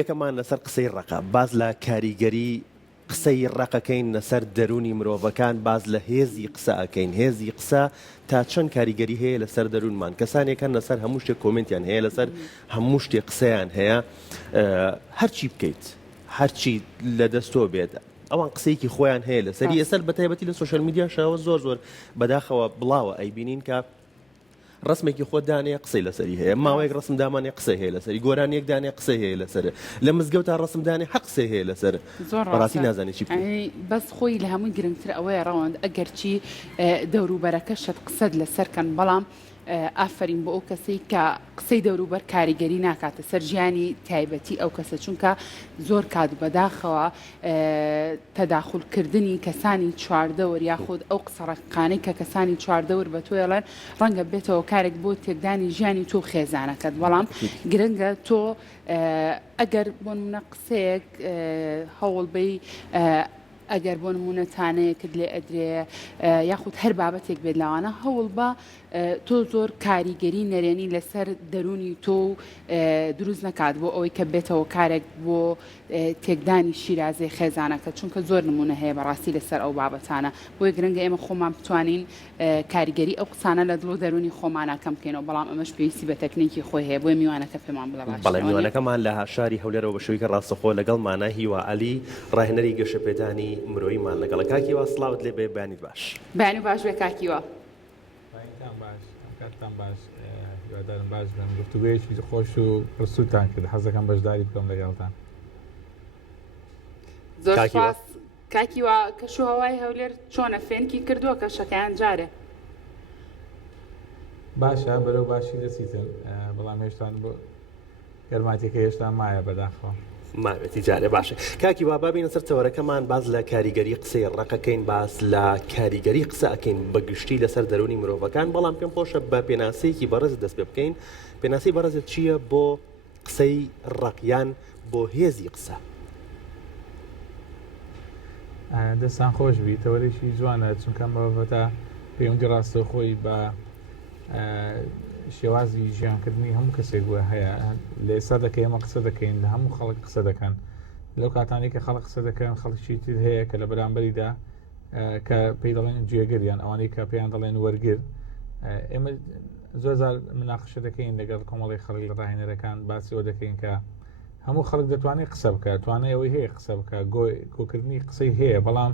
یەکەمان لەسەر قسەی ڕقە باز لە کاریگەری قسەی ڕقەکەین لەسەر دەرونی مرۆڤەکان باز لە هێزی قسە ئەەکەین هێزی قسە تا چەند کاریگەری هەیە لەسەر دەروونمان کەسانێکەن لەسەر هەموو شتێک کۆمنتیان هەیە لەسەر هەموو شتێک قسەیان هەیە هەرچی بکەیت هەرچی لە دەستۆ بێت ئەوان قسەیەکی خۆیان هەیە لەسەری ئێسەر بەتایبەتی لە سوشەل میدیا شەوە زۆر بەداخەوە بڵاوە ئەیبینین کە ڕسمێکی خۆ دانەیە قسەی لەسەری هەیە ماوەیەک ڕسم دامانێ قسەی هەیە لەسەری گۆرانیەک دانێ قسەی هەیە لەسەر لە مزگەوت تا ڕسم دانێ حەق قسەی هەیە لەسەر بەڕاستی نازانێت چی بەس خۆی لە هەمووی گرنگتر ئەوەیە ڕەوەند ئەگەرچی دەوروبەرەکەشت قسەت لەسەرکەن بەڵام ئافرین بۆ ئەو کەسەی کە قسەی دەوروبەر کاریگەری ناکاتە سەر ژیانی تایبەتی ئەو کەسە چونکە زۆر کات بەداخەوە تەداخولکردنی کەسانی چواردەوەر یاخود ئەو قسەڕقانەی کە کەسانی چواردەوەر بە تۆیڵەن ڕەنگە بێتەوە کارێک بۆ تێکدانی ژیانی تۆ خێزانەکەت بەڵام گرنگە تۆ ئەگەر بۆ نمونە قسەیەک هەوڵ بی ئەگەر بۆ نمونەتانەیەکت لێ ئەدرێ یاخود هەر بابەتێک بێت لاوانە هەوڵ بە تۆ زۆر کاریگەری نەرێنی لەسەر دەرونی تۆ دروست نەکات بۆ ئەوەی کە بێتەوە کارێک بۆ تێکدانی شیرازەی خێزانەکە چونکە زۆر نمونە هەیە بەڕاستی لەسەر ئەو بابەتانە بۆی گرنگە ئێمە خۆمان بتوانین کاریگەری ئەو قسانە لە دڵ و دەرونی خۆمانەکەم بکەینەوە بەڵام ئەمەش پێویستی بە تەکنیکی خۆی هەیە بۆی میوانەکە پێمان بڵێ باش بەڵێ میوانەکەمان لە شاری هەولێرەوە بە شوەی کە ڕاستەخۆ لەگەڵمانە هیوا عەلی ڕاهێنەری گەشەپێدانی مرۆیمان لەگەڵ کاکیوە سڵاوت لێ بێ بەیانیت باش بەیانی باش بێ کاکیوە کاتتان باش هیوادارم باش بن گفتوگویەکی خۆش و پرسووتان کرد حەزەکەم بەشداری بکەم لەگەڵتان زۆر سپاس کاکیوە کەشوهەوای هەولێر چۆنە فێنکی کردووە کەشەکەیان جارێ باشە بەرەو باشی دەچیتن بەڵام هێشتان بۆ گەرماتێکە هێشتا مایە بەداخەوە ماوێتی جارێ باشە کاکی وا بابینە سەر چاوەڕەکەمان باز لە کاریگەری قسەی ڕقەکەین باز لە کاریگەری قسە ئەکەین بەگشتی لەسەر دەرونی مرۆڤەکان بەڵام پێم خۆشە بە پێناسەیەکی بەڕێز دەست پێ بکەین پێناسەی بەڕێزت چییە بۆ قسەی ڕقیان بۆ هێزی قسە دەستان خۆش بی تەوەرێکی جوانە چونکە بابەتە پەیوەندی ڕاستەوخۆی بە شێوازی ژیانکردنی هەموو کەسێک وە هەیە لە ئێستا دەکەی ئێمە قسە دەکەین لە هەموو خەڵک قسە دەکەن لەو کاتانی کە خەڵک قسە دەکەن خەڵکی تر هەیە کە لە بەرامبەریدا کە پێی دەڵێن جێگەریان ئەوانەی کە پێیان دەڵێن وەرگر ئێمە زۆرجار مناقشە دەکەین لەگەڵ کۆمەڵی خەڵک لە ڕاهێنەرەکان باسیەوە دەکەین کە هەموو خەڵک دەتوانێت قسە بکە توانای ئەوەی هەیە قسە بکە گۆکردنی قسەی هەیە بەڵام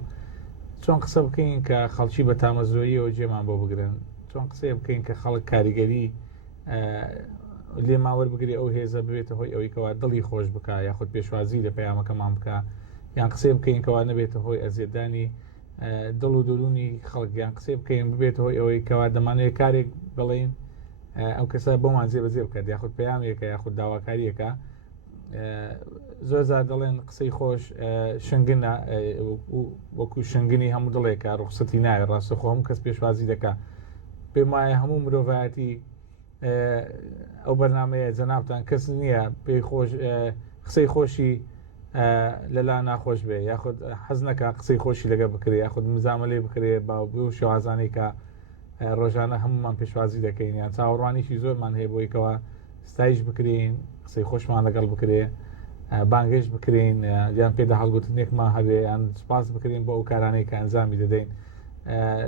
چۆن قسە بکەین کە خەڵکی بە تامەزۆییەوە جێمان بۆ بگرن چۆن قسەیە بکەین کە خەڵک کاریگەری لێ ماوەەر بگرێ ئەو هێزە بێتە هۆی ئەوەی کەوا دڵی خۆش بکە یاخود پێشوازی لە پەیامەکەمان بکە یان قسەی بکەین کەوا نەبێتە هۆی ئەزیێدانی دڵ و دەرونی خەڵکیان قسەی بکەین ببێت هۆی ئەوەی کەوا دەمانێت کارێک بڵین ئەو کەسە بۆمان جێبەجێ بکات یاخود پەیامێکە یاخود داواکاریەکە زۆرجار دەڵێن قسەی خۆش شنگنە وەکو شنگنی هەموو دڵێکە ڕوخسەتی نایە ڕاستەخۆ هەموو کەس پێشوازی دەکات پێم وایە هەموو مرۆڤایەتی ئەو بەرنمەیە جەنابتان کەس نییە پێی خۆش قسەی خۆشی لەلا ناخۆش بێ یاخود حەز نەکە قسەی خۆشی لەگە بکرێ یاخود مزامە لێ بکرێ با و شێوازانی کە ڕۆژانە هەمومان پێشوازی دەکەین یان چاوەڕوانیشی زۆرمان هەیە بۆی کەەوە ستایش بکرین قسەی خۆشمان لەگەڵ بکرێ بانگەش بکرین یان پێدا هەڵگوتنێکمان هەبێ یان سپاس بکرین بۆ ئەو کارانەی کە ئەنجامی دەدەین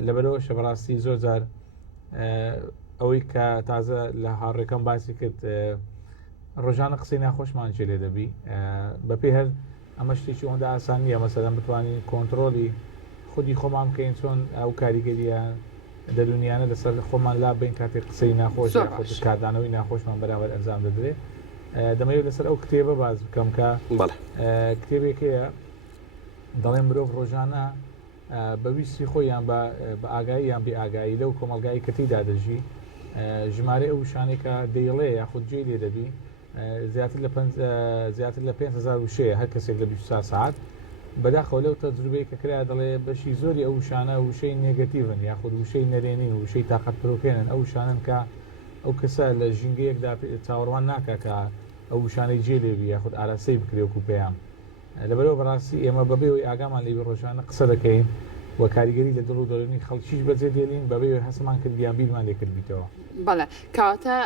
لەبەرەوە شەبڕاستی زۆرجار ئەوەی کە تازە لە هاڕێکەکەم باسی کرد ڕۆژانە قسەی ناخۆشمان جێ لێ دەبی بەپێ هەر ئەمە شتێکی ئەوەندا ئاسان نییە مەسەلەن بتوانین کۆنتترۆلی خودی خۆمان بکەین چۆن ئەو کاریگەریە دەرونیانە لەسەر خۆمان لا بین کاتێک قسەی ناخۆش کاردانەوەی ناخۆشمان بەراورد ئەنجام دەدرێت دەمەوێت لەسەر ئەو کتێبە باز بکەم کە کتێبێکەیە دەڵێن مرۆڤ ڕۆژانە بەویستی خۆیان بە ئاگایی یان بێ ئاگایی لەو کۆمەلگایی کەتیدا دەژی ژمارە ئەو شانێکە دەیڵێ یاخود گوێی لێ دەبی زیاتر لە 5,000 وشەیە هەر کەسێک لە 24 ساعت بەداخەوە لەو تەجروبەیە کە کرا دەڵێ بەشی زۆری ئەو شانە وشەی نێگەتیڤن یاخود وشەی نەرێنین وشەی تااقەت پرۆکێنن ئەو شانن کە ئەو کەسە لە ژینگەیەکدا چاوەڕوان ناکە کە ئەو شانەی جێ لێبی یاخود ئاراستەی بکرێوەکو پێیان لەبەرەوە بەڕاستی ئێمە بەبێەوەی ئاگامان لێبی ڕۆژانە قسە دەکەین وە کاریگەری لە دڵ و دەرونی خەڵکیش بەجێ دێنین بەبێ هەسمان کرد بیان بیرمان لێ کردبییتەوە بەڵێ کاواتە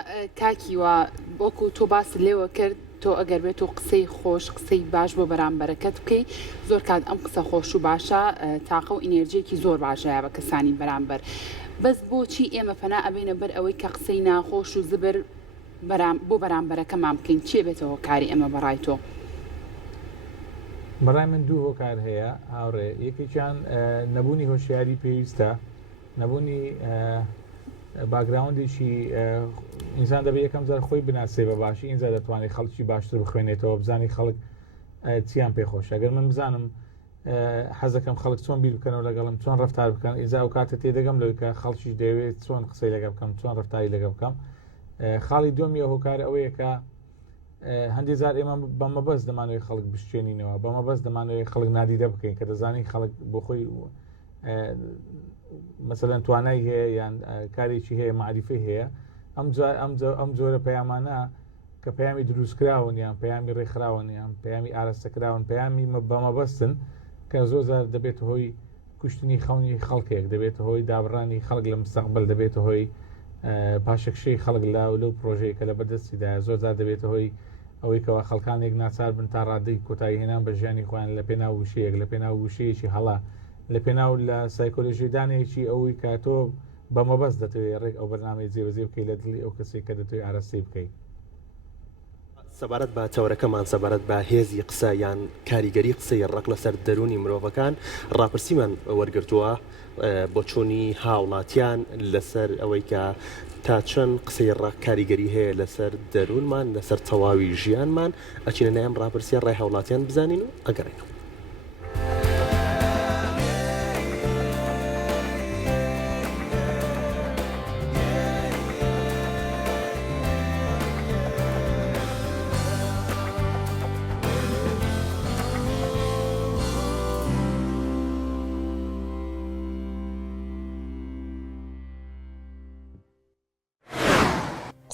کاکیوە بۆکو تۆ باس لێوە کرد تۆ ئەگەر بێت و قسەی خۆش قسەی باش بۆ بەرامبەرەکەت بکەی زۆر کات ئەم قسە خۆش و باشە تاقە و ئینێرجێکی زۆر باشایە بە کەسانی بەرامبەر بەس بۆچی ئێمە فەنا ئەبینە بەر ئەوەی کە قسەی ناخۆش و زبر بۆ بەرامبەرەکەمان بکەین چێ بێتەوە کاری ئەمە بەڕای تۆ بەڕای من دوو هۆکار هەیە هاوڕێ یەکێکیان نەبوونی هۆشیاری پێویستە نەبوونی باگراوندێکی ئینسان دەبێت یەکەم جار خۆی بناسێ بە باشی ئینجا دەتوانێت خەڵکی باشتر بخوێنێتەوە بزانی خەڵک چیان پێخۆش ئەگەر من بزانم حەزەکەم خەڵک چۆن بیر بکەنەوە لەگەڵم چۆن ڕفتار بکەن ئینجا و کاتە تێدەگەم لەوەی کە خەڵکیش دەوێت چۆن قسەی لەگە بکەم چۆن ڕفتاری لەگە بکەم خاڵی دووەمیە هۆکار ئەوەیە کە هەندێک زار ئێمە بەمەبەست دەمانەوەی خەڵک بشتێنینەوە بەمەبەست دەمانەوەی خەڵک نادیدە بکەین کە دەزانین خەڵک بۆ خۆی مەسەلەن توانای هەیە یان کارێکی هەیە معریفی هەیە ئەم جۆرە پەیامانە کە پەیامی دروستکراون یان پەیامی ڕێکخراون یان پەیامی ئاراستەکراون پەیامی بەمەبەستن کە زۆر زار دەبێت هۆی کوشتنی خەونی خەڵکێک دەبێت هۆی دابڕانی خەڵک لە مستەقبل دەبێت هۆی پاشەکشەی خەڵک لەو پرۆژەیە کە لە بەردەستیدا زۆر زار دەبێت هۆی ئەوەی کەەوە خەڵکانێک ناچار بن تا ڕادەی کۆتایی هێنان بە ژیانی خۆیان لە پێناو وشەیەک لە پێناو وشەیەکی هەڵا لە پێناو لە سایکۆلۆژیدانێکی ئەوەی کە تۆ بەمەبەست دەتوێت ڕێک ئەو بەرنامەی جێبەجێ بکەی لە دڵی ئەو کەسێک کە دەتوێت ئارەستی بکەیت سەبارەت بە چاوەڕەکەمان سەبارەت بە هێزی قسە یان کاریگەری قسەی ڕق لەسەر دەرونی مرۆڤەکان ڕاپرسیمان وەرگرتووە بۆ چۆنی هاوڵاتیان لەسەر ئەوەی کە تا چەند قسەی ڕق کاریگەری هەیە لەسەر دەروونمان لەسەر تەواوی ژیانمان ئەچینە نایم ڕاپرسیە ڕای هاوڵاتیان بزانین و ئەگەڕێنەوە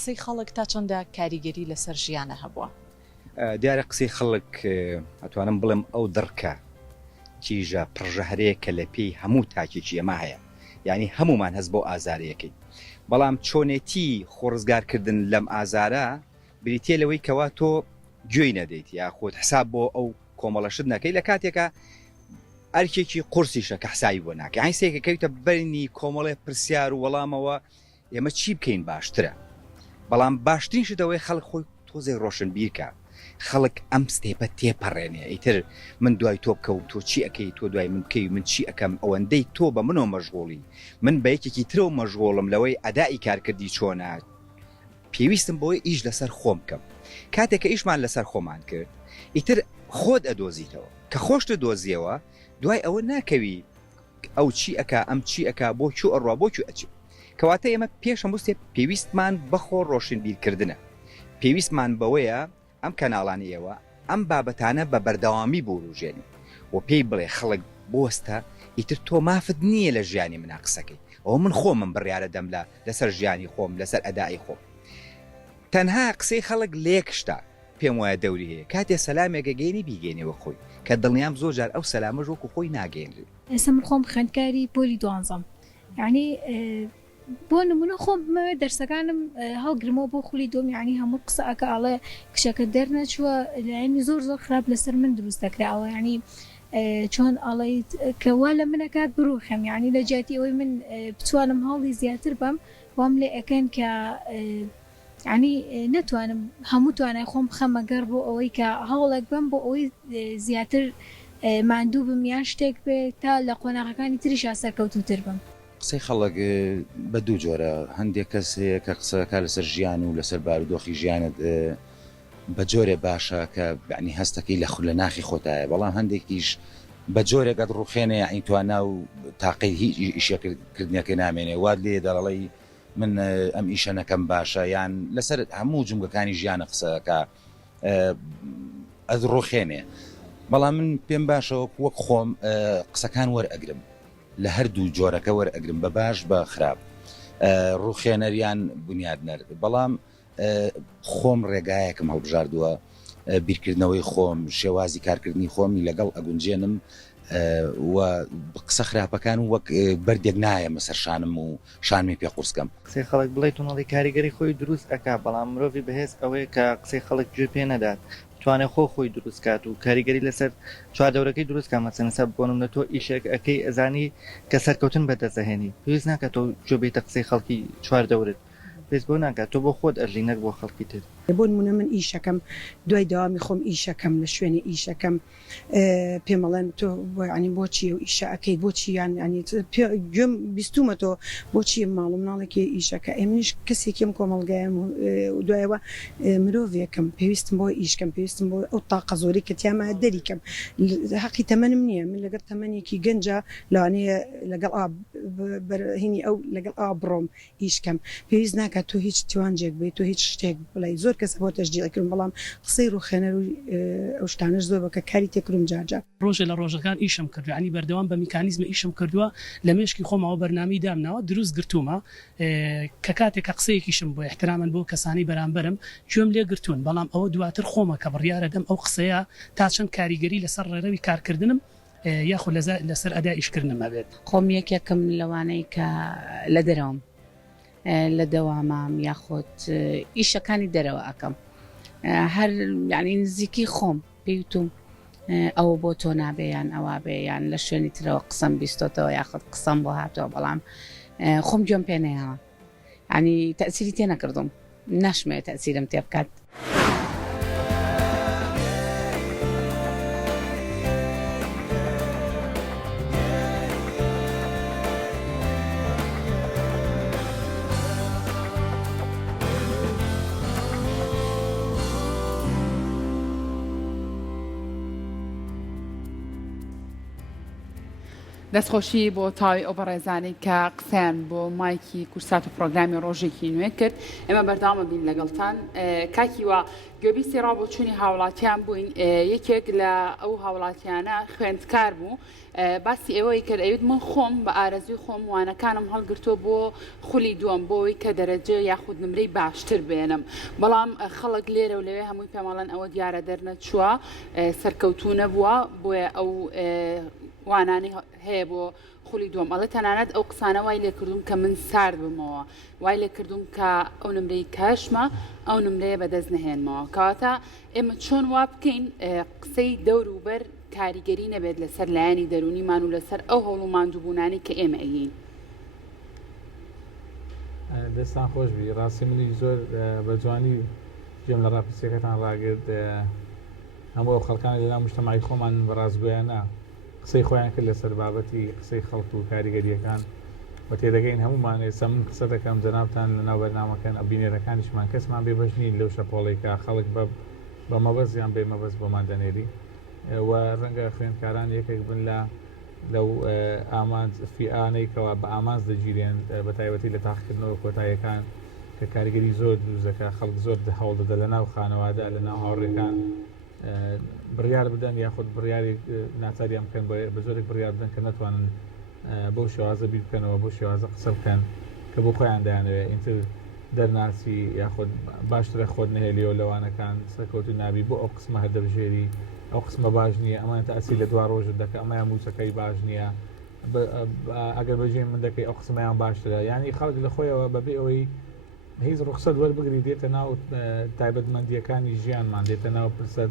قسەی خەڵک تا چەندە کاریگەری لەسەر ژیانە هەبووە دیارە قسەی خەڵک ئەتوانم بڵێم ئەو دڕکە چیژە پڕژە هەرەیە کە لە پێی هەموو تاکێکی ئەمە هەیە یعنی هەمومان هەست بۆ ئازارەکەی بەڵام چۆنێتی خۆڕزگارکردن لەم ئازارە بریتێ لەوەی کەوا تۆ گوێی نەدەیت یا خۆت حساب بۆ ئەو کۆمەڵەشت نەکەی لە کاتێکە ئەرکێکی قورسیشە کە حسایی بۆ ناکە هەیسێکە کەوتە بەرنی کۆمەڵێ پرسیار و وەڵامەوە ئێمە چی بکەین باشترە بەڵام باشترین شتەوەی خەڵک خۆی تۆزێ ڕۆشن بیرکە خەڵک ئەم ستێپە تێپەڕێنێ ئیتر من دوای تۆ بکەوم تۆ چی ئەەکەی تۆ دوای من بکەی من چی ئەەکەم ئەوەندەی تۆ بە منەوە مەژغۆڵی من بە یەکێکی ترەوە مەژغۆڵم لەوەی ئەدای کارکردی چۆنە پێویستم بۆی ئیش لەسەر خۆم بکەم کاتێککە ئیشمان لەسەر خۆمان کرد ئیتر خۆت ئەدۆزیتەوە کە خۆشت دۆزیەوە دوای ئەوە ناکەوی ئەو چی ئەکا ئەم چی ئەکا بۆ چوو ئەڕوا بۆ چوو ئەچێ کەواتە ئێمە پێشم بستێ پێویستمان بەخۆ ڕۆشن بیرکردنە پێویستمان بەوەیە ئەم کەناڵانی ئێوە ئەم بابەتانە بە بەردەوامی بۆروژێنی و پێی بڵێ خەڵک بۆستە ئیتر تۆ مافت نییە لە ژیانی منە قسەکەی ئەو من خۆمم بڕیارە دەم لەسەر ژیانی خۆم لەسەر ئەدای خۆم تەنها قسەی خەڵک لێکشتا پێم وایە دەوری هەیە کاتێ سەلامێکە گەینی بیگەینەوە خۆی کە دڵنیام زۆر جار ئەو سەلامە ژۆک و خۆی ناگەێنرێت ئێستا من خۆم خوێندکاری پۆلی دوانزەم یعنی بۆ نمونە خۆم دەرسەکانم هەڵگرمەوە بۆ خولی دۆم یعنی هەموو قسە ئەکە ئاڵێ کشەکە دەرنەچووە لایەنی زۆر خراپ لەسەر من دروست دەکراوە ینی چۆن ئاڵیت کەوا لە منەکات بڕوخەم یعنی لە جاتی ئەوەی من بتوانم هەڵی زیاتر بەم وام لێ ئەەکەن کە ینی نەتوانم هەموو توانای خۆم خەمەگەڕ بۆ ئەوەی کە هەوڵێک بم بۆ ئەوەی زیاتر ماندوو بم یان شتێک بێت تا لە قۆناغەکانی تریش سەرکەوتوتر بم قسەی خەڵک بە دوو جۆرە هەندێک کەس هەیە کە قسەکە لەسەر ژیان و لەسەر بارودۆخی ژیانت بە جۆرێ باشە کە بەعنی هەستەکەی لە ناخی خۆتایە بەڵام هەندێکیش بە جۆرێکت ڕوخێنێ یعنی توانە و تاقی هیچ ئیشەکردنیەکە نامێنێ واد لێ دەڵی من ئەم ئیشە نەکەم باشە یان لەسەر هەموو جمگەکانی ژیانە قسەکە ئەد ڕوخێنێ بەڵام من پێم باشەوە وەک خۆم قسەکان وەرئەگرم لە هەردوو جۆرەکە وەرئەگرم بە باش بە خراپ ڕوخێنەریان بنیادنەر بەڵام خۆم ڕێگایەکم هەڵبژاردووە بیرکردنەوەی خۆم شێوازی کارکردنی خۆمی لەگەڵ ئەگونجێنم و قسە خراپەکان وەک بەردێک نایە مەسەر شانم و شانمی پێ قورسکەم قسەی خەڵک بڵێ تونەڵی کاریگەری خۆی دروست ئەکا بەڵام مرۆڤی بەهێز ئەوەیە کە قسەی خەڵک گوێ پێ نەدات توانێت خۆی دروست کات و کاریگەری لەسەر چواردەورەکەی دروست کە مەسەنسە بۆ نمونە تۆ ئیشێک ئەەکەی ئەزانی کە سەرکەوتن بەدەستەهێنی پێویست ناکات تۆ گوێ بێتە قسەی خەڵکی چواردەورت پێست بۆ ناکات تۆ بۆ خۆت ئەرلی نەک بۆ خەڵکی تر بۆ نمونە من ئیشەکەم دوای داوامی خۆم ئیشەکەم لە شوێنی ئیشەکەم پێمەڵێن تۆ ینی بۆچی و ئیشە ئەەکەی بۆچی ینی گوێم بیستومە تۆ بۆچی ماڵم ناڵێکی ئیشەکە ئێمنیش کەسێکم کۆمەڵگایم و دوایەوە مرۆڤێکم پێویستم بۆ ئیشکەم پێویستم بۆ ئەو تاقە زۆری کە تیامە دەریکەم حەقی تەمەنم نییە من لەگەر تەمەنێکی گەنجە لەوانەیە لەگەڵ هینی ئەو لەگەڵ بڕۆم ئیشکەم پێویست ناکات تۆ هیچ توانجێک بێت تۆ هیچ شتێک بڵێ زۆر کەس بۆ تەشجیعکردن بەڵام قسەی ڕوخێنەر و ئەو شتانش زۆر بکە کاری تێکردم جارجار ڕۆژە لە ڕۆژەکان ئیشم کردو ینی بەردەوام بە میکانیزمە ئیشم کردووە لە مێشکی خۆمەوە بەرنامی دامناوە دروست گرتومە کە کاتێک کە قسەیەکیشم بۆ احترامن بۆ کەسانی بەرامبەرم گوێم لێ گرتوون بەڵام ئەوە دواتر خۆمە کە بڕیارە دەم ئەو قسەیە تا چەند کاریگەری لەسەر ڕێڕەوی کارکردنم یاخود لەسەر ئەدا ئیشکردنمە بێت خۆم یەکێکم لەوانەی کە لە دەرەوەم لە دەوامام یاخۆت ئیشەکانی دەرەوە ئەەکەم هەر یعنی نزیکی خۆم پێیوتم ئەوە بۆ تۆ نابێیان ئەوە بێیان لە شوێنی ترەوە قسەم بیستۆتەوە یاخود قسەم بۆ هاتەوە بەڵام خۆم گوێم پێ نەیەوە ینی تەسیری تێ نەکردم ناشمێت تەسیرم تێ بکات. دەستخۆشی بۆ تاوی ئەو بەڕێزانەی کە قسەیان بۆ مایکی کورسات و پرۆگرامی ڕۆژێکی نوێ کرد ئێمە بەرداوامە بین لەگەڵتان کاکی وە گوێبیستی ڕابۆچوونی هاوڵاتیان بووین یەکێک لە ئەو هاوڵاتیانە خوێندکار بوو باسی ئێوەی کرد ئەوید من خۆم بە ئارەزوی خۆم وانەکانم هەڵگرتووە بۆ خولی دووەم بۆەوەی کە دەرەجە یاخود نمرەی باشتر بێنم بەڵام خەڵک لێرە و لەوێ هەمووی پێماڵەن ئەوە دیارە دەرنەچووە سەرکەوتوو نەبووە بۆیە ئەو وانانی هەیە بۆ خولی دووەم ئەڵێ تەنانەت ئەو قسانە وای لێ کردوم کە من سارد بمەوە وای لێ کردوم کە ئەو نمرەی کەشمە ئەو نمرەیە بەدەست نەهێنمەوە کەواتە ئێمە چۆن وا بکەین قسەی دەور و بەر کاریگەری نەبێت لەسەر لایەنی دەرونیمان و لەسەر ئەو هەوڵ و ماندووبوونانی کە ئێمە ئەین. دەستان خۆشبی ڕاستی منی زۆر بە جوانی گوێم لە ڕاپرسیەکەتان ڕاگرت هەموو ئەو خەڵکانی لەناو مجتەماعی خۆمان بەڕازگویانە قسەی خۆیان کرد لەسەر بابەتی قسەی خەڵک و کاریگەریەکان بە تێدەگەین هەمومان ئێستا من قسە دەکەم جەنابتان لەناو بەرنامەکان ئەبینێرەکانیشمان کەسمان بێبەشنی لەو شەپۆڵێکە خەڵک بە مەبەست یان بێ مەبەست بۆمان دەنێری و ڕەنگە خوێندکاران یەکێک بن لەو ئامانج فیئانەی کەوا بە ئامانج دەگیرێن بە تایبەتی لە تاقیکردنەوە کۆتاییەکان کە کاریگەری زۆر دروستەکە خەڵک زۆر هەوڵ دەدە لە ناو خانەوادە لە ناو هاوڕێکان بڕیار بدەن یاخود بڕیاری ناچاریان بکەن بە زۆرێک بڕیار بدەن کە نەتوانن بۆ شێوازە بیر بکەنەوە بۆ شێوازە قسە بکەن کە بۆ خۆیان دەیانەوێت ئینتر دەرناسی یاخود باشترە خۆت نهێلیەوە لەوانەکان سەرکەوتو نابی بۆ ئەو قسمە هەدەبژێری ئەو قسمە باش نییە ئەمان تاسی لە دوا ڕۆژت دەکە ئەمایان موچەکەی باش نییە ئەگەر بەژێ من دەکەی ئەو قسمەیان باشترە ینی خەڵک لە خۆیەوە بەبێ ئەوەی هیچ ڕوخسەت وەربگری دێتە ناو تایبەتمەندیەکانی ژیانمان دێتە ناو پرسەد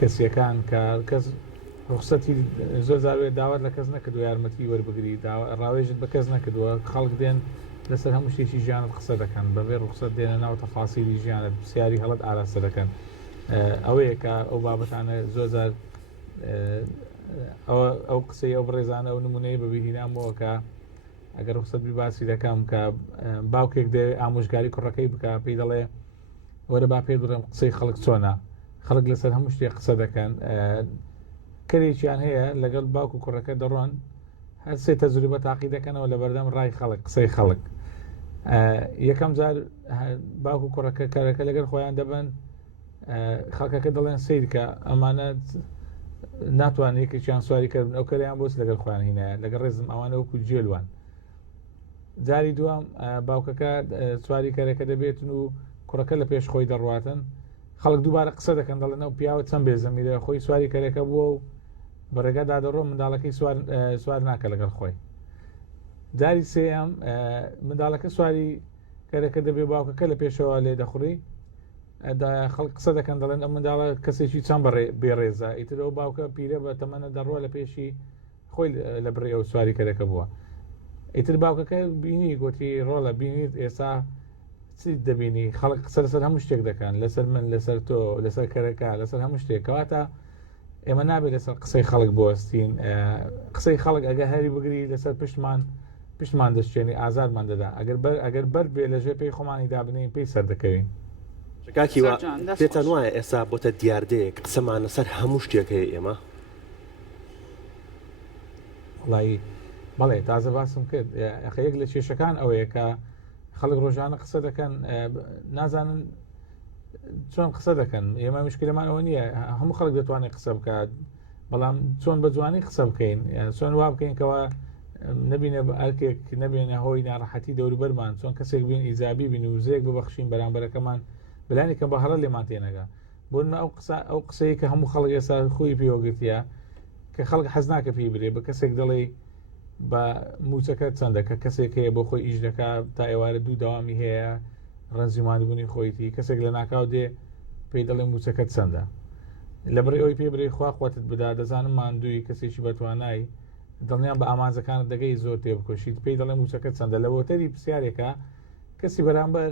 کەسیەکان کە کەس ڕوخسەتی زۆر زاروێت داوات لە کەس نەکردو یارمەتی وەربگری ڕاوێژت بە کەس نەکردووە خەڵک دێن لەسەر هەموو شتێکی ژیانت قسە دەکەن بەبێ ڕوخسەت دێنە ناو تەفاسیلی ژیانت پرسیاری هەڵت ئاراستە دەکەن ئەوەیە کە ئەو بابەتانە زۆر زار ئەو قسەی ئەو بڕێزانە ئەو نمونەیە بەبیرهێنامەوە کە ئەگەر ڕوخسەت باسی دەکەم کە باوکێک دێ ئامۆژگاری کوڕەکەی بکە پێی دەڵێ وەرە با پێ بڕێم قسەی خەڵک چۆنە خەڵک لەسەر هەموو شتێک قسە دەکەن کەرێکیان هەیە لەگەڵ باوک و کوڕەکە دەڕۆن هەر سێ تەجروبە تاقی دەکەنەوە لە بەردەم ڕای خەڵک قسەی خەڵک یەکەم جار باوک و کوڕەکە کارەکە لەگەڵ خۆیان دەبن خەڵکەکە دەڵێن سیرکە ئەمانە ناتوان یەکێکیان سواری کردن ئەو کەریان بۆچ لەگەڵ خۆیان هینایە لەگەڵ ڕێزم ئەوانە وەکو جێلوان جاری دوام باوکەکە سواری کارەکە دەبێتن و کوڕەکە لە پێش خۆی دەڕواتن خەڵک دووبارە قسە دەکەن دەڵێنەوە پیاوە چەند بێزەمیرە خۆی سواری کارەکە بووە و بەڕێگەدا دەڕۆ منداڵەکەی سوار ناکە لەگەڵ خۆی. جاری سێم منداڵەکە سواری کەرەکە دەبێ باوکەکە لە پێشەوە لێ دەخوڕی خەڵک قسە دەکەن دەڵێن ئەم منداڵە کەسێکی چەند بێڕێزە ئیتر ئەو باوکە پیرە بە تەمەنە دەڕۆ لە پێشی خۆی لە بڕێ ئەو سواری کەرەکە بووە. ئیتر باوکەکە بینی گوتی ڕۆڵە بینیت ئێستا چی دەبینی خەڵک قسە لەسەر هەموو شتێک دەکەن لەسەر من لەسەر تۆ لەسەر کەرەکە لەسەر هەموو شتێک کەواتە ئێمە نابێت لەسەر قسەی خەڵک بۆستین قسەی خەڵک ئەگە هەری بگری لەسەر پشتمان دەستێنی ئازارمان دەدا ئەگەر بەر بێ لەژێ پێی خۆمانی دابنین پێی سەر دەکەوین. کاکی پێتان وایە ئێستا بۆتە دیاردەیەک قسەمان لەسەر هەموو شتێک هەیە ئێمە وڵی بەڵێ تازە باسم کرد یەک لە کێشەکان ئەوەیە کە خەڵک ڕۆژانە قسە دەکەن نازانن چۆن قسە دەکەن ئێمە مشکلەمان ئەوە نییە هەموو خەڵک دەتوانێت قسە بکات بەڵام چۆن بە جوانی قسە بکەین چۆن وا بکەین کەەوە نبینە ئەرکێک نبێنە هۆی ناڕەحەتی دەوروبەرمان چۆن کەسێک بین ئیزابی بین و زێک ببەخشین بەرامبەرەکەمان بلانی کە بە هەڵە لێمان تێنەگا بۆ ئەو قسەی کە هەموو خەڵک ئێستا خۆی پێوەگرتیە کە خەڵک حەز ناکە پێی برێ بە کەسێک دەڵێ بە موچەکە چەندە کە کەسێک هەیە بۆ خۆی ئیش دەکا تا ئێوارە دوو داوامی هەیە ڕەنزیمانبوونی خۆیتی کەسێک لە ناکاو دێ پێی دەڵێ موچەکەت چەندە لە بڕێ ئەوی پێ برێ خوا خۆتت بدا دەزانم ماندووی کەسێکی بەتوانایی دڵنیان بە ئامانزەکانت دەگەی زۆر تێ بکۆشیت پێی دەڵێ موچەکەت چەندە لە بۆتەری پرسیارێکە کەسی بەرامبەر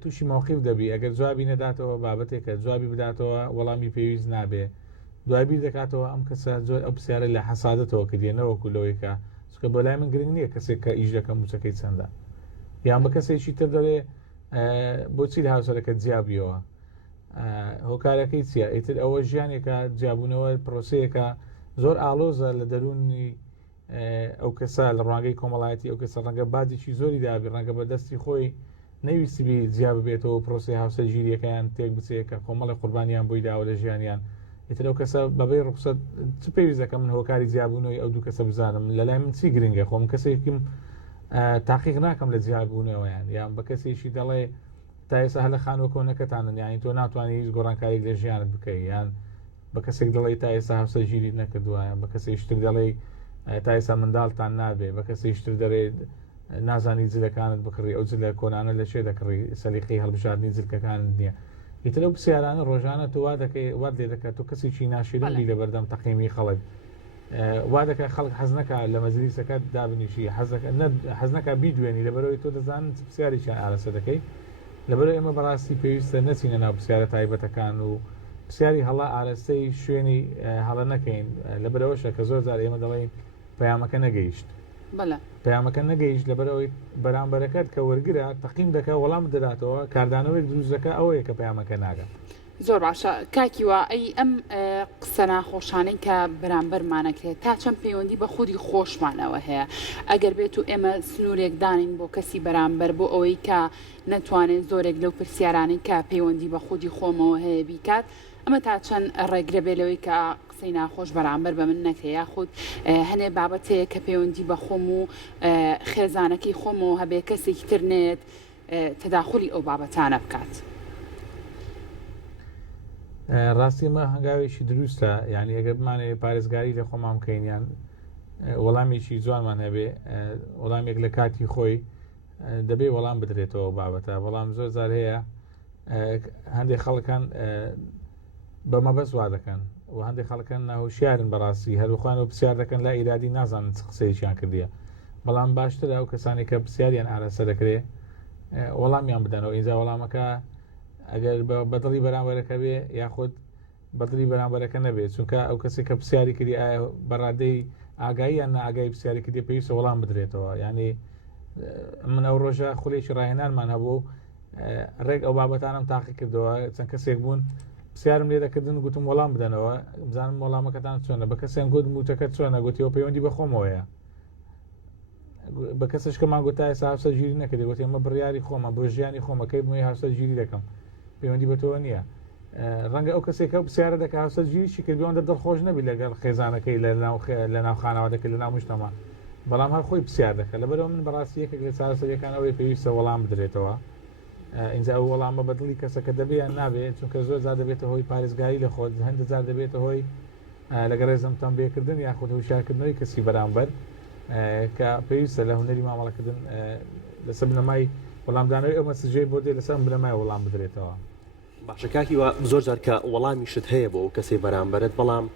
تووشی موقیف دەبی ئەگەر جوابی نەداتەوە بابەتێکە جوابی بداتەوە وەڵامی پێویست نابێ دوابی دەکاتەوە ئەم کەسە زۆر ئەو پرسیارە لە حەسادەتەوە کە دێنەوەکو لەوەیکە چکە بۆ لای من گرنگ نییە کەسێک کە ئیش دەکەم موچەکەی چەندە یان بە کەسێکی تر دەڵێ بۆچی لە هاوسەرەکە جیابیەوە هۆکارەکەی چییە ئیتر ئەوە ژیانێکە جیابوونەوە پرۆسەیەکە زۆر ئالۆزە لە دەرونی ئەو کەسە لە ڕوانگەی کۆمەڵایەتی ئەو کەسە ڕەنگە بادێکی زۆری دابی ڕەنگە بە دەستی خۆی نەویستیبی جیاب بێتەوە پرۆسی هاوسە ژیریەکەیان تێک بچێکە کۆمەڵی قوربانیان بۆی داوە لە ژیانیان ئیتر ئەو کەسە بەبێ ڕوخسەت چ پێویستەکە من هۆکاری جیابوونەوەی ئەو دوو کەسە بزانم لەلای من چی گرنگە خۆم کەسێکم تاقیق ناکەم لە جیابوونەوەیان یان بە کەسێکی دەڵێ تا ئێستا هەر لە خانوە کۆنەکەتانن یانی تۆ ناتوانانی هیچ گۆڕانکارێک لە ژیانت بکەی یان بە کەسێک دەڵێ تا ئێستا هاوسە ژیریت نەکردووایە بە کەسێکتر دەڵێ تا ئێستا منداڵتان نابێ بە کەسێکتر دەڕێت نازانی جلەکانت بکڕی ئەو جلە کۆنانە لە شێ دەکڕی سەلیقی هەڵبژاردننی جلکەکانت نییە ئیتر ئەو پرسیارانە ڕۆژانە تۆ وا دەکەی وات لێ دەکات تۆ کەسێکی ناشرینی لە بەردەم تەقییمی خەڵک وا دەکات خەڵک حەز نەکە لە مەجلیسەکەت دابنیشی حەز نەکە بیدوێنی لەبەرەوەی تۆ دەزانن پرسیاریشیان ئارەسە دەکەی لەبەرەوەی ئێمە بەڕاستی پێویستە نەچینە ناو پرسیارە تایبەتەکان و پرسیاری هەڵا ئارەستەی شوێنی هەڵە نەکەین لەبەرەوەشە کە زۆر جار ئێمە دەڵێن پەیامەکە نەگەیشت پەیامەکە نەگەیشت لەبەرەوەی بەرامبەرەکەت کە وەرگرە تەقیم دەکە وەڵام دەداتەوە کاردانەوەی دروست دەکە ئەوەیە کە پەیامەکە ناگات زۆر باشە کاکیوە ئەی ئەم قسە ناخۆشانەی کە بەرامبەرمانەکرێت تا چەند پەیوەندی بە خودی خۆشمانەوە هەیە ئەگەر بێت و ئێمە سنوورێک دانین بۆ کەسی بەرامبەر بۆ ئەوەی کە نەتوانێت زۆرێک لەو پرسیارانەی کە پەیوەندی بە خودی خۆمەوە هەیە بیکات ئەمە تا چەند ڕێگرە بێ لەوەی کە قسەی ناخۆش بەرامبەر بە من نەکرێ یاخود هەنێ بابەتەیە کە پەیوەندی بە خۆم و خێزانەکەی خۆمەوە هەبێ کەسێکی تر نێت تەداخلی ئەو بابەتانە بکات. ڕاستی مە هەنگاوێکی دروستە یعنی ئەگەر بمانێ پارێزگاری لە خۆمان بکەینیان وەڵامێکی جوانمان هەبێ وەڵامێک لە کاتی خۆی دەبێ وەڵام بدرێتەوە بابەتە بەڵام زۆر زار هەیە هەندێک خەڵکان بە مەبەست وا دەکەن و هەندێک خەڵکان ناهۆشیارن بەڕاستی هەروخوان و پرسیار دەکەن لا ئیرادی نازانن چ قسەیەکیان کردیە بەڵام باشترە ئەو کەسانی کە پرسیاریان ئارەسە دەکرێت وەڵامیان بدەنەوە ئینجا وەڵامەکە ئەگەر بەدڵی بەرامبەرەکە بێ یاخود بەدڵی بەرامبەرەکە نەبێت چونکە ئەو کەسێک کە پرسیاری کردی ئایا بەڕادەی ئاگایی یان ناگای پرسیاری کردی پێویستە وەڵام بدرێتەوە ینی من ئەو ڕۆژە خولێکی ڕاهێنانمان هەبوو ڕێک ئەو بابەتانم تاقی کردەوە چەند کەسێک بوون پرسیارم لێ دەکردن گوتم وەڵام بدەنەوە بزانم وەڵامەکەتان چۆنە بە کەسێن گوت موچەکەت چۆنە گوتیەوە پەیوەندی بە خۆمەوەیە بە کەسشکەمان گوتا ئێستا هاوسە گیری نەکردی گوتی ئەمە بڕیاری خۆمە بۆ ژیانی خۆمەکەی بمۆی هاوسە گیری دەکەم پەیوەندی بە تۆ نییە ڕەنگە ئەو کەسێکە پرسیارە دەکە هاوسە گیریشی کردوەوەندە دڵخۆش نەبی لەگەڵ خێزانەکەی لە ناو خانەوە دەکرد لە ناو مشتەما بەڵام هەر خۆی پرسیار دەکە لەبەرەوە من بەڕاستی یەکێک لە چارەسەریەکان ئەوەی پێویستە وەڵام بدرێتەوە اینجا ئەو وەڵامە بەدڵی کەسەکە دەبێت یان نابێت چونکە زۆر جار دەبێتە هۆی پارێزگاری لە خۆت هەندە جار دەبێتە هۆی لەگە ڕێزمتان بێکردن یاخود هوشارکردنەوەی کەسی بەرامبەر کە پێویستە لە هونەری مامەڵەکردن لەسەر بنەمای وەڵامدانەوەی ئەو مەسەجەی بۆ دێ لەسەر بنەمای وەڵام بدرێتەوە. باشە کاکی زۆر جار کە وەڵامیشت هەیە بۆ کەسێ بەرامبەرت بەڵام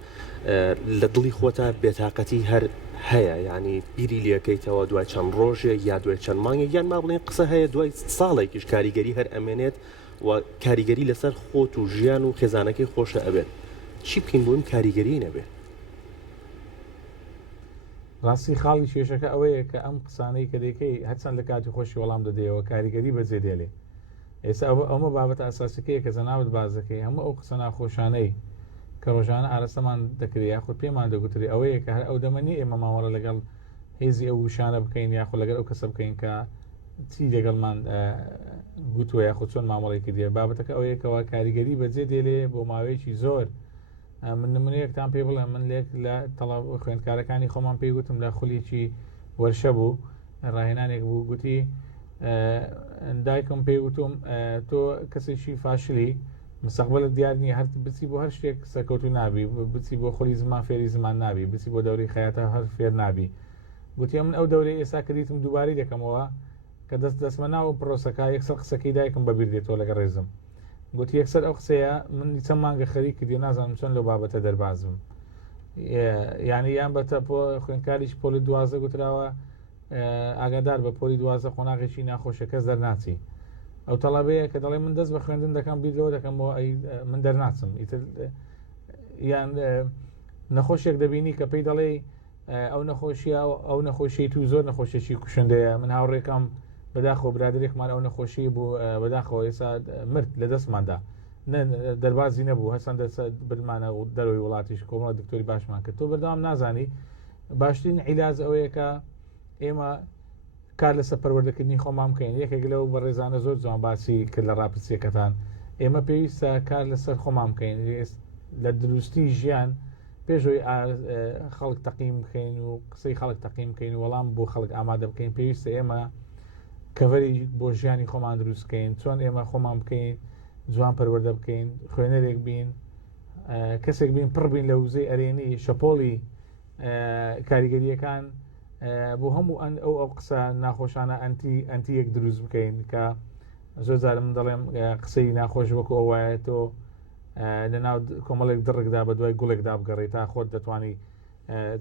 لە دڵی خۆتە بێتاقەتی هەر هەیە ینی بیری لەکەیتەوە دوای چەند ڕۆژێ یا دوای چەند مانگێک یان ما بڵێن قسە هەیە دوای ساڵێکیش کاریگەری هەر ئەمێنێت و کاریگەری لەسەر خۆت و ژیان و خێزانەکەی خۆشە ئەبێت چی بکەین بۆ ئەم کاریگەری نەبێت؟ ڕاستی خاڵی کێشەکە ئەوەیە کە ئەم قسانەی کە دەکەی هەرچەند لە کاتی خۆشی وەڵام دەدەیەوە کاریگەری بەجێ دێڵێ. ئێستا ئەمە بابەت ئاساسەکەیە کە زەناوت بازەکەی هەموو ئەو قسە ناخۆشانەی کە ڕۆژانە ئارەسەمان دەکرێت یاخود پێمان دەگوتری ئەوەیە کە هەر ئەو دەمەنی ئێمە ماوەڕە لەگەڵ هێزی ئەو وشانە بکەین یاخود لەگەڵ ئەو کەسە بکەین کە چی لەگەڵمان گوتووە یاخود چۆن مامەڵێکی دێ بابەتەکە ئەوەیەکەوە کاریگەری بەجێ دێڵێ بۆ ماوەیەکی زۆر. من نمونەیەکتان پێ بڵێ من لێک لە تەڵاب خوێندکارەکانی خۆمان پێی گوتم لە خولێکی وەرشە بوو ڕاهێنانێک بوو گوتی دایکم پێی وتم تۆ کەسێکی فاشلی مستەقبلت دیار نییە هەر بچی بۆ هەر شتێک سەرکەوتو نابی بچی بۆ خۆلی زمان فێری زمان نابی بچی بۆ دەوری خەیاتە هەر فێر نابی. گوتی من ئەو دەورەی ئێستا کردیتم دووباری دەکەمەوە کە دەستمە ناو پرۆسەکە یەکسەر قسەکەی دایکم بەبیر دێتەوە لەگە ڕێزم. گوتی یەکسەر ئەو قسەیە من چەند مانگە خەریک کردی نازانم چۆن لەو بابەتە دەربازم. یعنی یان بەتە خوێندکاریش پۆلی دوازە گوتراوە ئاگادار بە پۆلی دوازە قۆناغێکی ناخۆشە کەس دەرناچی. ئەو تەڵابەیە کە دەڵێ من دەست بە خوێندن دەکەم بیرەوە دەکەم بۆ من دەرناچم یان نەخۆشێک دەبینی کە پێی دەڵێ ئەو نەخۆشیە ئەو نەخۆشی تو زۆر نەخۆشیێکی کوشندەیە من هاوڕێکم بەداخۆ برادێکمان ئەو نەخۆشی بوو بەداخەوە ئێستا مرد لە دەستماندا دەربازی نەبوو هەستان برمانە و دەرەوەی وڵاتیش کۆمەڵە دکتۆری باشمان کرد تۆ بەردەوام نازانی باشترین عیلاج ئەوەیە کە ئێمە کار لەسەر پەروەردەکردنی خۆمان بکەین. یەکێک لەو بە ڕێزانە زۆر جوان باسی کرد لە ڕاپرسیەکەتان ئێمە پێویستە کار لەسەر خۆمان بکەین لە دروستی ژیان پێشەوەی خەڵک تەقیم بکەین و قسەی خەڵک تەقیم بکەین و وەڵام بۆ خەڵک ئامادە بکەین پێویستە ئێمە کەڤەری بۆ ژیانی خۆمان دروست بکەین چۆن ئێمە خۆمان بکەین جوان پەروەردە بکەین خوێنەرێک بین کەسێک بین پڕ بین لە وزەی ئەرێنی شەپۆڵی کاریگەریەکان بۆ هەموو ئەو قسە ناخۆشانە ئەنتی یەک دروست بکەین کە زۆر جارە من دەڵێم قسەی ناخۆش وەکو ئەو وایە تۆ لەناو کۆمەڵێک دڕێکدا بە دوای گوڵێکدا بگەڕێت تا خۆت دەتوانی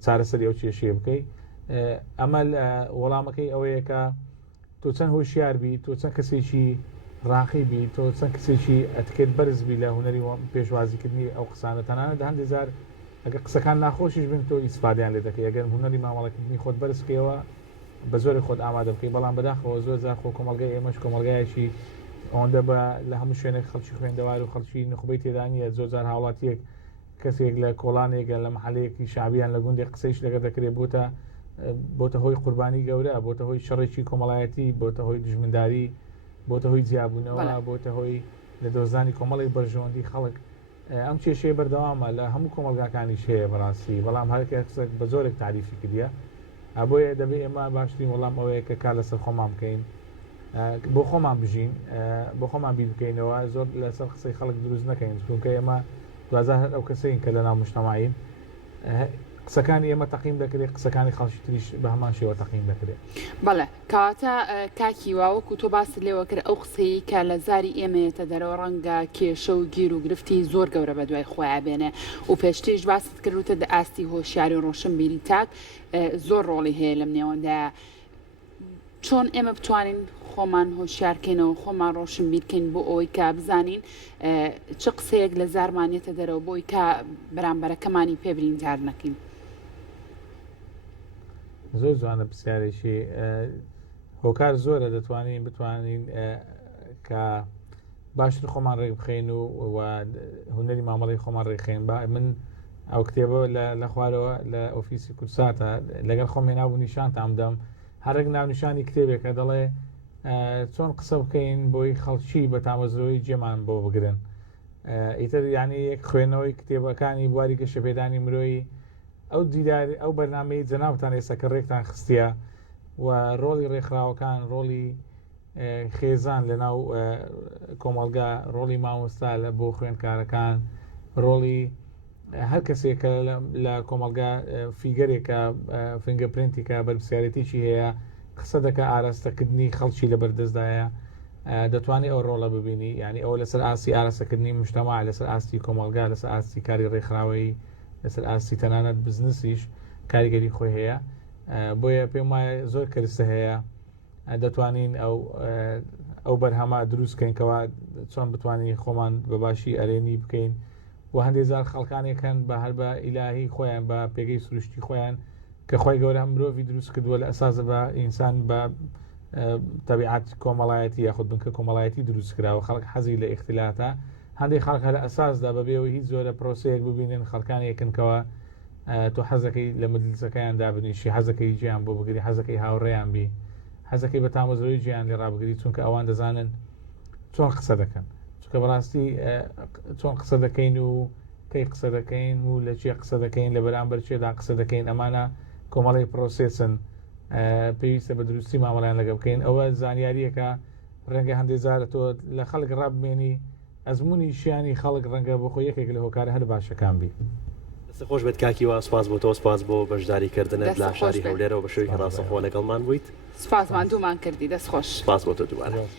چارەسەری ئەو کێشەیە بکەیت. ئەمە وەڵامەکەی ئەوەیە کە تۆ چەند هۆشیار بی تۆ چەند کەسێکی ڕاقی بی تۆ چەند کەسێکی ئەتکێت بەرزبی لە هونەری پێشوازیکردنی ئەو قسانە تەنانەت هەندێک جار ئەگەر قسەکان ناخۆشیش بن تۆ ئیسفادیان لێ دەکەی ئەگەر هونەری مامەڵەکردنی خۆت بەرزکەوە بە زۆری خۆت ئامادە بکەی بەڵام بەداخەوە زۆر جار خۆ کۆمەلگای ئێمەش کۆمەلگایەکی ئەوەندە بە لە هەموو شوێنێک خەڵکی خوێندەوار و خەڵکی نخبەی تێدا نیە زۆر جار هاوڵاتیەک کەسێک لە کۆڵانێکە لە محلەیەکی شعبیان لە گوندێک قسەیش لەگەر دەکرێت بۆتە هۆی قوربانی گەورە بۆتە هۆی شەڕێکی کۆمەڵایەتی بۆتە هۆی دژمنداری بۆتە هۆی جیابوونەوە بۆتە هۆی لە دۆزانی کۆمەڵی بەرژەوەندی خەڵک ئەم کێشەیە بەردەوامە لە هەموو کۆمەلگاکانیش هەیە بەڕاستی بەڵام هەرکە قسەک بە زۆرێک تعریفی کردیە بۆیە دەبێت ئێمە باشترین وەڵام ئەوەیە کە کار لەسەر خۆمان بکەین بۆ خۆمان بژین بۆ خۆمان بیر بکەینەوە زۆر لەسەر قسەی خەڵک دروست نەکەین چونکە ئێمە دوازار هەر ئەو کەسەین کە لە ناو مجتەماعین قسەکانی ئێمە تەقیم دەکرێت قسەکانی خەڵکی تریش بە هەمان شێوە تەقیم دەکرێت. بەڵێ کەواتە کاکی واوەکو تۆ باست لێوە کرد ئەو قسەی کە لە زاری ئێمەیەتە دەرەوە ڕەنگە کێشە و گیر و گرفتی زۆر گەورە بە دوای خۆیان بێنێ و پێشتریش باست کردوتە ئاستی هۆشیاری و ڕۆشنبیری تاک زۆر ڕۆڵی هەیە لەم نێوەندایە چۆن ئێمە بتوانین خۆمان هۆشیارکەینەوە خۆمان ڕۆشنبیرکەین بۆ ئەوەی کە بزانین چه قسەیەک لە زارمانێتە دەرەوە بۆی کە بەرامبەرەکەمانی پێبرین جار نەکەین. زۆر جوانە پرسیارێکی هۆکار زۆرە دەتوانین بتوانین کە باشتر خۆمان ڕێک بخەین و هونەری مامەڵی خۆمان ڕێکخێن من ئەو کتێبە لە خوارەوە لە ئۆفیسی کورساتە لەگەڵ خۆم هێناو نیشانتان دەم هەرێک ناونیشانی کتێبێکە دەڵێ چۆن قسە بکەین بۆی خەڵکی بە تامەزرەوەی جێمان بۆ بگرن ئیتر یعنی یەک خوێنەوەی کتێبەکانی بواری گەشەپێدانی مرۆیی ئەو دیداری ئەو بەرنامەی جەنابتان ئێستا کە ڕێکتان خستیە و ڕۆڵی ڕێکخراوەکان ڕۆڵی خێزان لە ناو کۆمەلگا ڕۆڵی مامۆستا لە بۆ خوێندکارەکان ڕۆڵی هەر کەسێکە لە کۆمەلگا فیگەرێکە فنگە پرینتێکە بەرپسیارەتێکی هەیە قسە دەکە ئاراستەکردنی خەڵکی لە بەردەستدایە دەتوانێت ئەو ڕۆڵە ببینی ینی ئەو لەسەر ئاسی ئاراستەکردنی مشتەما لەسەر ئاستی کۆمەلگا لەسەر ئاستی کاری ڕێکخراوەی لەسەر ئاستی تەنانەت بزنسیش کاریگەری خۆی هەیە بۆیە پێم وایە زۆر کەرسە هەیە دەتوانین ئەو بەرهەما دروستکەینکەوە چۆن بتوانین خۆمان بەباشی ئەرێنی بکەین و هەندێک زار خەڵکانێکن بە هەر بە ئیلاهی خۆیان بە پێگەی سروشتی خۆیان کە خۆی گەورە مرۆڤی دروست کردووە لە ئەساسە بە ئینسان بە تەبیعەت کۆمەڵایەتی یاخود بنکە کۆمەڵایەتی دروست کراوە خەڵک حەزی لە ئیختیلاتە هەندێک خەڵک لە ئەساسدا بەبێەوەی هیچ زۆرە پرۆسەیەک ببینن خەڵکانێکنکەوە تۆ حەزەکەی لە مدلسەکەیان دابنیشی حەزەکەی گیان بۆ بگری حەزەکەی هاوڕێیان بی حەزەکەی بە تامەزۆی گیان لێ ڕابگری چونکە ئەوان دەزانن چۆن قسە دەکەن چونکە بەڕاستی چۆن قسە دەکەین و کەی قسە دەکەین و لە چێ قسە دەکەین لە بەرامبەر چێدا قسە دەکەین ئەمانە کۆمەڵی پرۆسێسن پێویستە بە دروستی مامەڵیان لەگە بکەین ئەوە زانیاریەکە ڕەنگە هەندێک زارە تۆ لە خەڵک ڕابمێنی ئەزمموی شیانی خەڵک ڕەنگە بۆ خۆ یەکێک لە هۆکارە هەر باشەکان بی خۆش بێت کاکی وا سپاس بۆ تۆ سپاس بۆ بەشداریکردنت لە شاری هەولێرەوە بە شوی هەڕاستەخۆ لەگەڵمان بوویت سپاسمان دوومان کردی دەست خۆش سپاس بۆ تۆ دووبارە